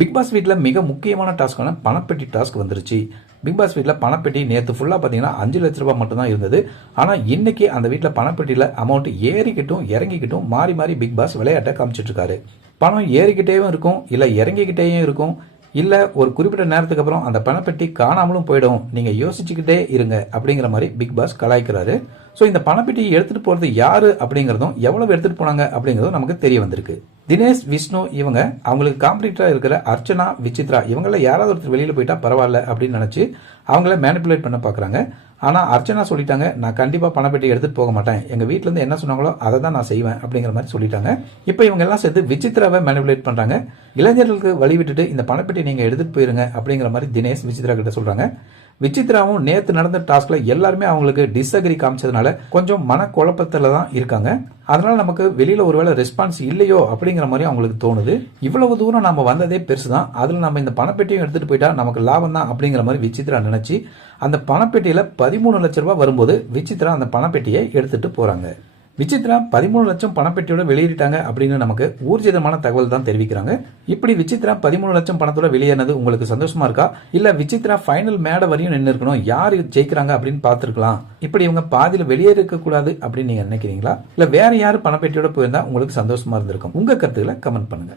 Big pass வீட்டில் மிக முக்கியமான டாஸ்க்கான பணப்பெட்டி டாஸ்க் வந்துருச்சு. பிக் பாஸ் வீட்டில் பணப்பெட்டி நேற்று ஃபுல்லாக பார்த்தீங்கன்னா 5 லட்ச ரூபாய் மட்டும்தான் இருந்தது. ஆனால் இன்னைக்கு அந்த வீட்டில் பணப்பெட்டியில் அமௌண்ட் ஏறிக்கிட்டும் இறங்கிக்கிட்டும் மாறி மாறி பிக் பாஸ் விளையாட்டை காமிச்சிட்டு இருக்காரு. பணம் ஏறிக்கிட்டேயும் இருக்கும், இல்லை இறங்கிக்கிட்டேயும் இருக்கும், இல்லை ஒரு குறிப்பிட்ட நேரத்துக்கு அப்புறம் அந்த பணப்பெட்டி காணாமலும் போயிடும், நீங்கள் யோசிச்சுக்கிட்டே இருங்க அப்படிங்கிற மாதிரி பிக் பாஸ் கலாய்க்கிறாரு. ஸோ இந்த பணப்பெட்டியை எடுத்துகிட்டு போகிறது யாரு அப்படிங்கிறதும் எவ்வளவு எடுத்துகிட்டு போனாங்க அப்படிங்கிறதும் நமக்கு தெரிய வந்திருக்கு. தினேஷ், விஷ்ணு இவங்க அவங்களுக்கு காம்படிட்டராக இருக்கிற அர்ச்சனா, விசித்ரா இவங்கள யாராவது ஒருத்தர் வெளியில் போயிட்டா பரவாயில்ல அப்படின்னு நினச்சி அவங்கள மேனிப்புலேட் பண்ண பார்க்குறாங்க. ஆனால் அர்ச்சனா சொல்லிட்டாங்க, நான் கண்டிப்பாக பணப்பெட்டி எடுத்துகிட்டு போக மாட்டேன், எங்கள் வீட்டிலேருந்து என்ன சொன்னாங்களோ அதை தான் நான் செய்வேன் அப்படிங்கிற மாதிரி சொல்லிட்டாங்க. இப்போ இவங்க எல்லாம் சேர்த்து விசித்ராவை மேனிப்புலேட் பண்ணுறாங்க. இளைஞர்களுக்கு வழி விட்டுட்டு இந்த பணப்பெட்டி நீங்கள் எடுத்துகிட்டு போயிருங்க அப்படிங்கிற மாதிரி தினேஷ் விசித்ரா கிட்ட சொல்கிறாங்க. விசித்ராவும் நேற்று நடந்த டாஸ்க்ல எல்லாருமே அவங்களுக்கு டிஸ்அக்ரி காமிச்சதுனால கொஞ்சம் மனக்குழப்பத்துல தான் இருக்காங்க. அதனால நமக்கு வெளியில ஒருவேளை ரெஸ்பான்ஸ் இல்லையோ அப்படிங்கிற மாதிரி அவங்களுக்கு தோணுது. இவ்வளவு தூரம் நம்ம வந்ததே பெருசுதான், அதுல நம்ம இந்த பணப்பெட்டியும் எடுத்துட்டு போயிட்டா நமக்கு லாபம் தான் அப்படிங்கிற மாதிரி விசித்ரா நினைச்சு அந்த பணப்பெட்டியில 13 லட்சம் ரூபாய் வரும்போது விசித்ரா அந்த பணப்பெட்டியை எடுத்துட்டு போறாங்க. விசித்ரா 13 லட்சம் பணப்பெட்டியோட வெளியேறிட்டாங்க அப்படின்னு நமக்கு ஊர்ஜிதமான தகவல் தான் தெரிவிக்கிறாங்க. இப்படி விசித்ரா 13 லட்சம் பணத்தோட வெளியேறினது உங்களுக்கு சந்தோஷமா இருக்கா, இல்ல விசித்ரா ஃபைனல் மேடை வரையும் நின்று இருக்கணும், யாரு ஜெயிக்கிறாங்க அப்படின்னு பார்த்துருக்கலாம், இப்படி இவங்க பாதியில வெளியேறிக்க கூடாது அப்படின்னு நீங்க நினைக்கிறீங்களா, இல்ல வேற யாரு பணப்பெட்டியோட போயிருந்தா உங்களுக்கு சந்தோஷமா இருந்திருக்கும்? உங்க கருத்துக்களை கமெண்ட் பண்ணுங்க.